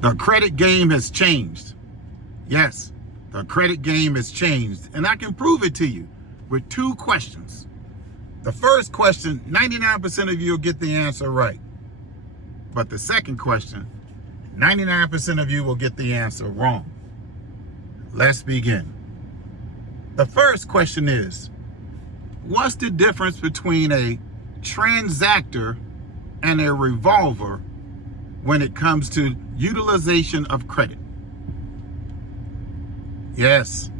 The credit game has changed. Yes, the credit game has changed. And I can prove it to you with 2 questions. The first question, 99% of you will get the answer right. But the second question, 99% of you will get the answer wrong. Let's begin. The first question is, what's the difference between a transactor and a revolver when it comes to utilization of credit? Yes.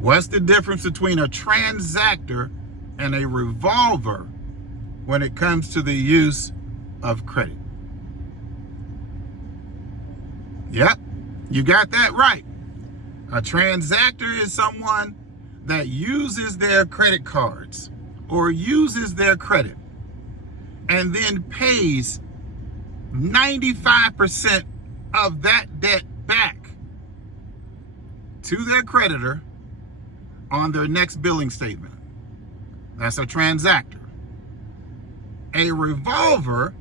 What's the difference between a transactor and a revolver when it comes to the use of credit? Yep, you got that right. A transactor is someone that uses their credit cards or uses their credit and then pays 95% of that debt back to their creditor on their next billing statement. That's a transactor. A revolver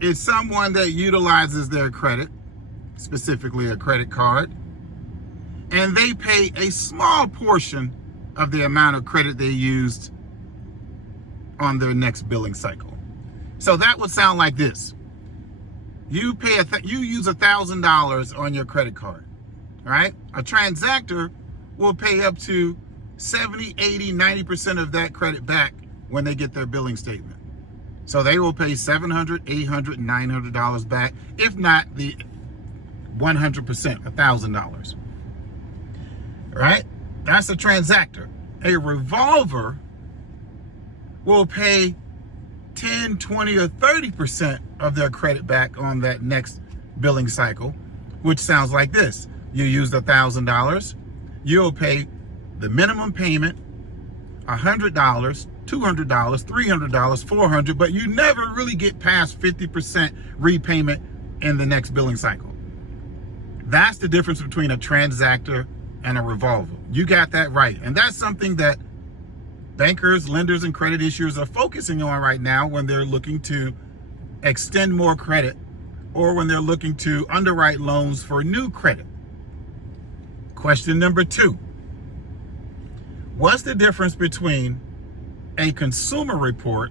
is someone that utilizes their credit, specifically a credit card, and they pay a small portion of the amount of credit they used on their next billing cycle. So that would sound like this. You use $1,000 on your credit card, right? A transactor will pay up to 70, 80, 90% of that credit back when they get their billing statement. So they will pay $700, $800, $900 back, if not the 100%, $1,000. Right? That's a transactor. A revolver will pay 10, 20, or 30% of their credit back on that next billing cycle, which sounds like this. You used $1,000, you'll pay the minimum payment, $100, $200, $300, $400, but you never really get past 50% repayment in the next billing cycle. That's the difference between a transactor and a revolver. You got that right. And that's something that bankers, lenders, and credit issuers are focusing on right now when they're looking to extend more credit or when they're looking to underwrite loans for new credit. Question number 2. What's the difference between a consumer report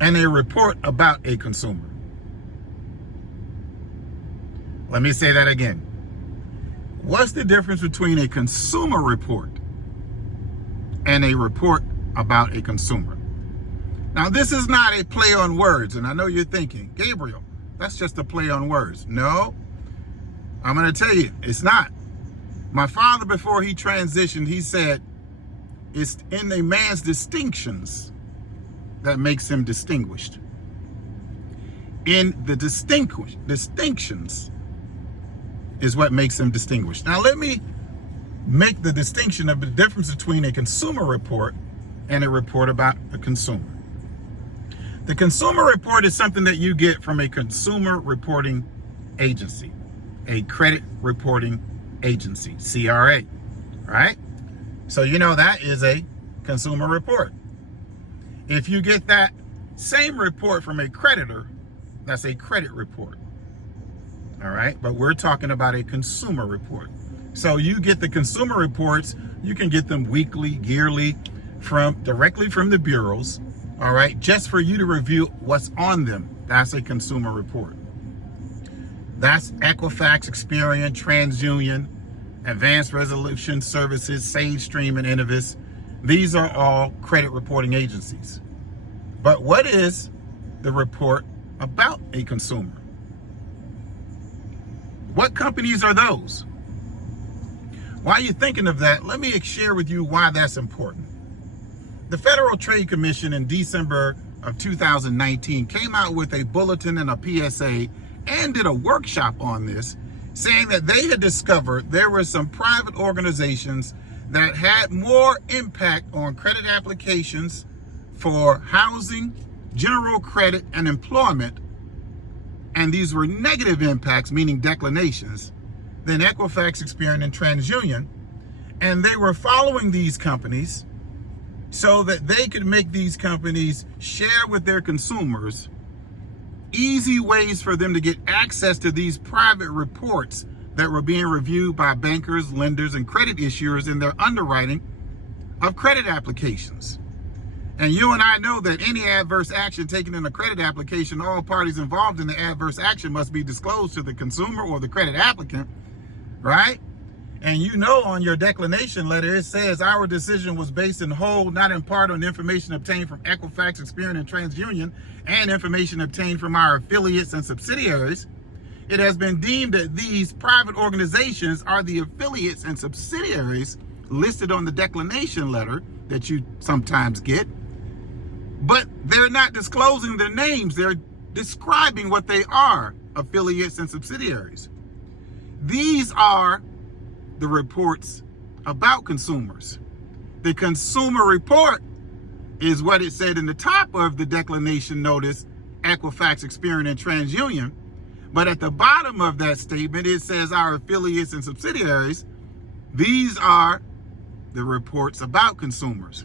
and a report about a consumer? Let me say that again. What's the difference between a consumer report and a report about a consumer? Now, this is not a play on words, and I know you're thinking, Gabriel, that's just a play on words. No, I'm going to tell you, it's not. My father, before he transitioned, he said, it's in a man's distinctions that makes him distinguished. In the distinctions is what makes him distinguished. Now, let me make the distinction of the difference between a consumer report and a report about a consumer. The consumer report is something that you get from a consumer reporting agency, a credit reporting agency, CRA, right? So you know that is a consumer report. If you get that same report from a creditor, that's a credit report. All right, but we're talking about a consumer report. So you get the consumer reports, you can get them weekly, yearly, directly from the bureaus, all right, just for you to review what's on them. That's a consumer report. That's Equifax, Experian, TransUnion, Advanced Resolution Services, SageStream, and Innovis. These are all credit reporting agencies. But what is the report about a consumer? What companies are those? While you're thinking of that, let me share with you why that's important. The Federal Trade Commission in December of 2019 came out with a bulletin and a PSA and did a workshop on this, saying that they had discovered there were some private organizations that had more impact on credit applications for housing, general credit, and employment, and these were negative impacts, meaning declinations, than Equifax, Experian, and TransUnion. And they were following these companies so that they could make these companies share with their consumers easy ways for them to get access to these private reports that were being reviewed by bankers, lenders, and credit issuers in their underwriting of credit applications. And you and I know that any adverse action taken in a credit application, all parties involved in the adverse action must be disclosed to the consumer or the credit applicant, right? And you know on your declination letter, it says our decision was based in whole, not in part, on information obtained from Equifax, Experian, and TransUnion, and information obtained from our affiliates and subsidiaries. It has been deemed that these private organizations are the affiliates and subsidiaries listed on the declination letter that you sometimes get, but they're not disclosing their names. They're describing what they are, affiliates and subsidiaries. These are the reports about consumers. The consumer report is what it said in the top of the declination notice, Equifax, Experian, and TransUnion. But at the bottom of that statement, it says our affiliates and subsidiaries. These are the reports about consumers.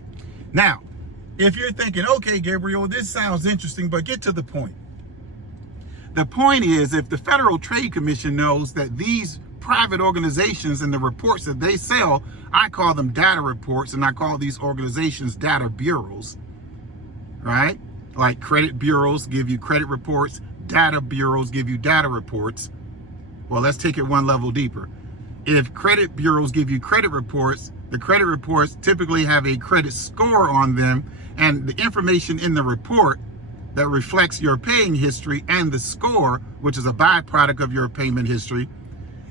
Now, if you're thinking, okay, Gabriel, this sounds interesting, but get to the point. The point is, if the Federal Trade Commission knows that these private organizations and the reports that they sell, I call them data reports, and I call these organizations data bureaus, right? Like credit bureaus give you credit reports, data bureaus give you data reports. Well, let's take it one level deeper. If credit bureaus give you credit reports, the credit reports typically have a credit score on them, and the information in the report that reflects your paying history and the score, which is a byproduct of your payment history,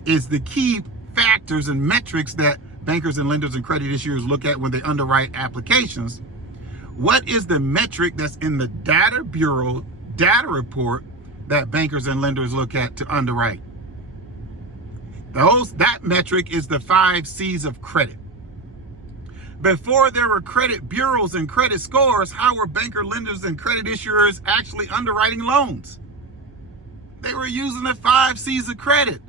is the key factors and metrics that bankers and lenders and credit issuers look at when they underwrite applications. What is the metric that's in the data bureau data report that bankers and lenders look at to underwrite? That metric is the 5 C's of credit. Before there were credit bureaus and credit scores, how were banker, lenders, and credit issuers actually underwriting loans? They were using the 5 C's of credit.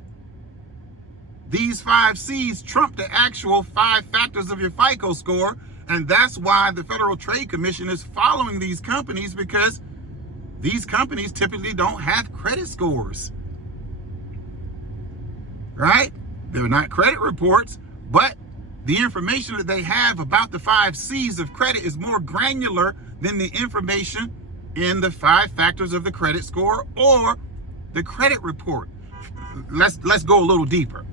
These 5 C's trump the actual 5 factors of your FICO score, and that's why the Federal Trade Commission is following these companies, because these companies typically don't have credit scores, right? They're not credit reports, but the information that they have about the 5 C's of credit is more granular than the information in the 5 factors of the credit score or the credit report. Let's go a little deeper.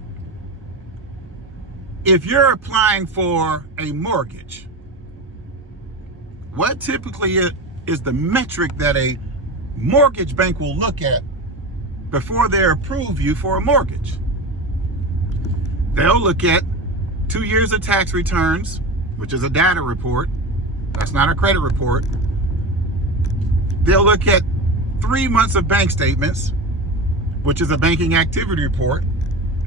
If you're applying for a mortgage, what typically is the metric that a mortgage bank will look at before they approve you for a mortgage? They'll look at 2 years of tax returns, which is a data report. That's not a credit report. They'll look at 3 months of bank statements, which is a banking activity report,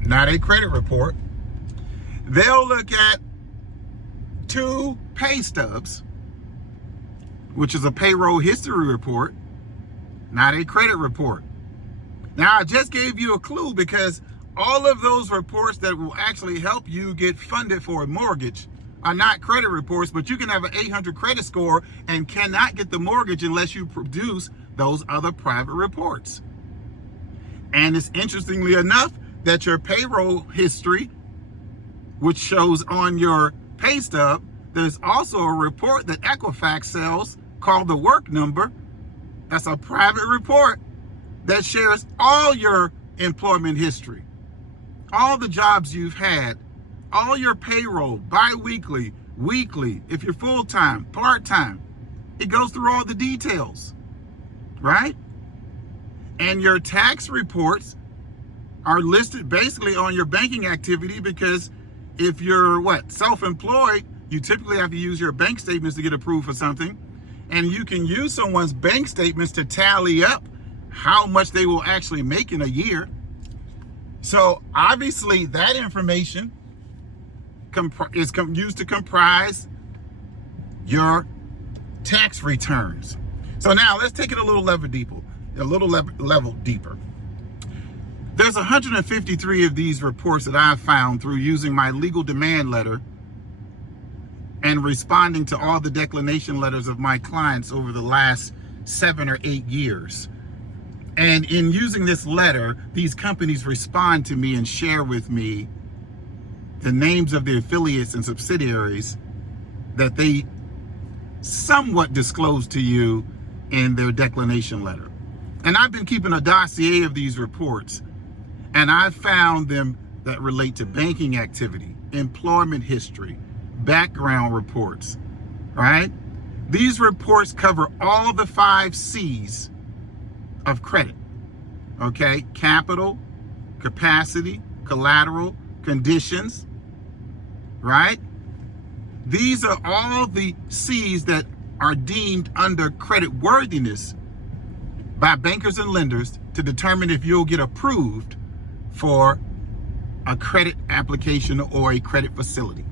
not a credit report. They'll look at 2 pay stubs, which is a payroll history report, not a credit report. Now, I just gave you a clue, because all of those reports that will actually help you get funded for a mortgage are not credit reports, but you can have an 800 credit score and cannot get the mortgage unless you produce those other private reports. And it's interestingly enough that your payroll history, which shows on your pay stub, there's also a report that Equifax sells called the work number. That's a private report that shares all your employment history, all the jobs you've had, all your payroll, bi-weekly, weekly, if you're full-time, part-time. It goes through all the details, right? And your tax reports are listed basically on your banking activity, because if you're self-employed, you typically have to use your bank statements to get approved for something. And you can use someone's bank statements to tally up how much they will actually make in a year. So obviously that information is used to comprise your tax returns. So now let's take it a little level deeper. There's 153 of these reports that I've found through using my legal demand letter and responding to all the declination letters of my clients over the last 7 or 8 years. And in using this letter, these companies respond to me and share with me the names of the affiliates and subsidiaries that they somewhat disclose to you in their declination letter. And I've been keeping a dossier of these reports, and I've found them that relate to banking activity, employment history, background reports, right? These reports cover all the 5 C's of credit, okay? Capital, capacity, collateral, conditions, right? These are all the C's that are deemed under credit worthiness by bankers and lenders to determine if you'll get approved for a credit application or a credit facility.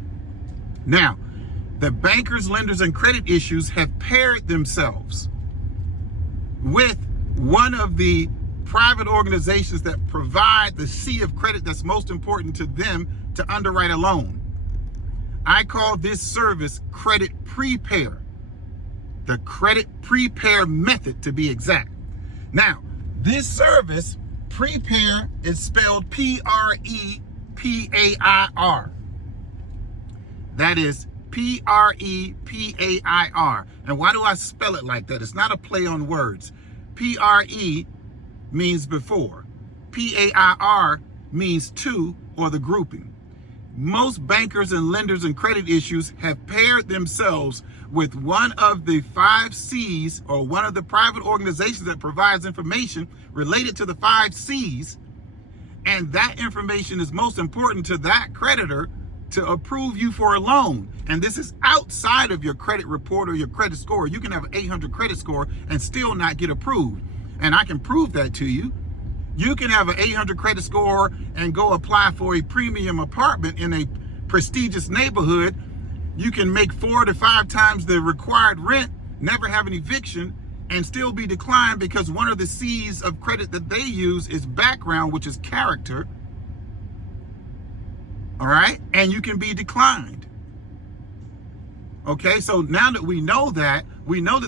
Now, the bankers, lenders, and credit issues have paired themselves with one of the private organizations that provide the C of credit that's most important to them to underwrite a loan. I call this service Credit Prepair, the Credit Prepair method to be exact. Now, this service, Prepair, is spelled P-R-E-P-A-I-R. That is P-R-E-P-A-I-R. And why do I spell it like that? It's not a play on words. P-R-E means before. P-A-I-R means to, or the grouping. Most bankers and lenders and credit issues have paired themselves with one of the 5 C's, or one of the private organizations that provides information related to the 5 C's. And that information is most important to that creditor to approve you for a loan. And this is outside of your credit report or your credit score. You can have an 800 credit score and still not get approved. And I can prove that to you. You can have an 800 credit score and go apply for a premium apartment in a prestigious neighborhood. You can make 4 to 5 times the required rent, never have an eviction, and still be declined because one of the C's of credit that they use is background, which is character. All right? And you can be declined. Okay, so now that we know that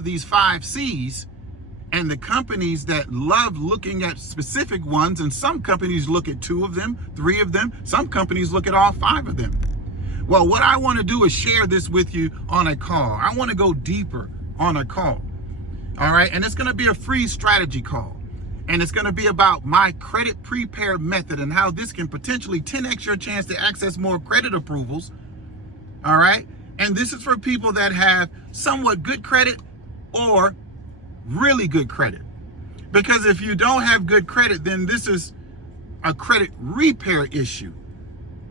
these 5 C's, and the companies that love looking at specific ones, and some companies look at 2 of them, 3 of them, some companies look at all 5 of them. Well, what I want to do is share this with you on a call. I want to go deeper on a call. All right, and it's going to be a free strategy call. And it's going to be about my Credit Prepair method and how this can potentially 10x your chance to access more credit approvals. All right, and this is for people that have somewhat good credit or really good credit. Because if you don't have good credit, then this is a credit repair issue,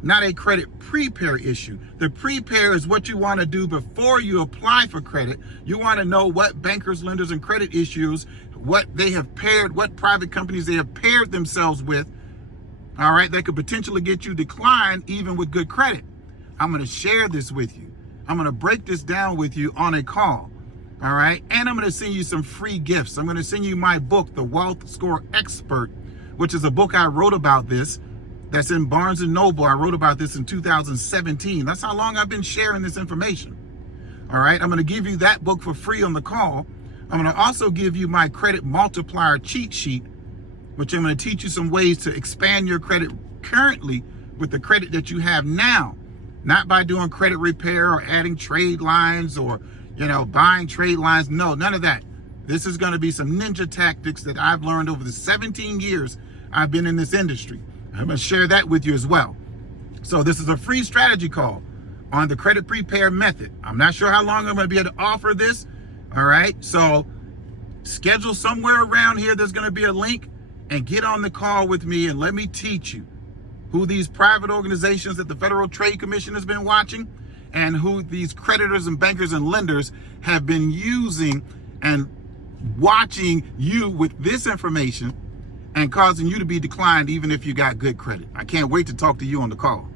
not a credit prepair issue. The prepair is what you want to do before you apply for credit. You want to know what bankers, lenders, and credit issues, what they have paired, what private companies they have paired themselves with, all right, that could potentially get you declined even with good credit. I'm going to share this with you. I'm going to break this down with you on a call. All right, and I'm going to send you some free gifts. I'm going to send you my book, The Wealth Score Expert, which is a book I wrote about this. That's in Barnes & Noble. I wrote about this in 2017. That's how long I've been sharing this information. All right, I'm going to give you that book for free on the call. I'm going to also give you my credit multiplier cheat sheet, which I'm going to teach you some ways to expand your credit currently with the credit that you have now, not by doing credit repair or adding trade lines or buying trade lines. No, none of that. This is going to be some ninja tactics that I've learned over the 17 years I've been in this industry. I'm going to share that with you as well. So this is a free strategy call on the Credit Prepair method. I'm not sure how long I'm going to be able to offer this. All right. So schedule somewhere around here. There's going to be a link, and get on the call with me and let me teach you who these private organizations that the Federal Trade Commission has been watching, and who these creditors and bankers and lenders have been using and watching you with this information and causing you to be declined even if you got good credit. I can't wait to talk to you on the call.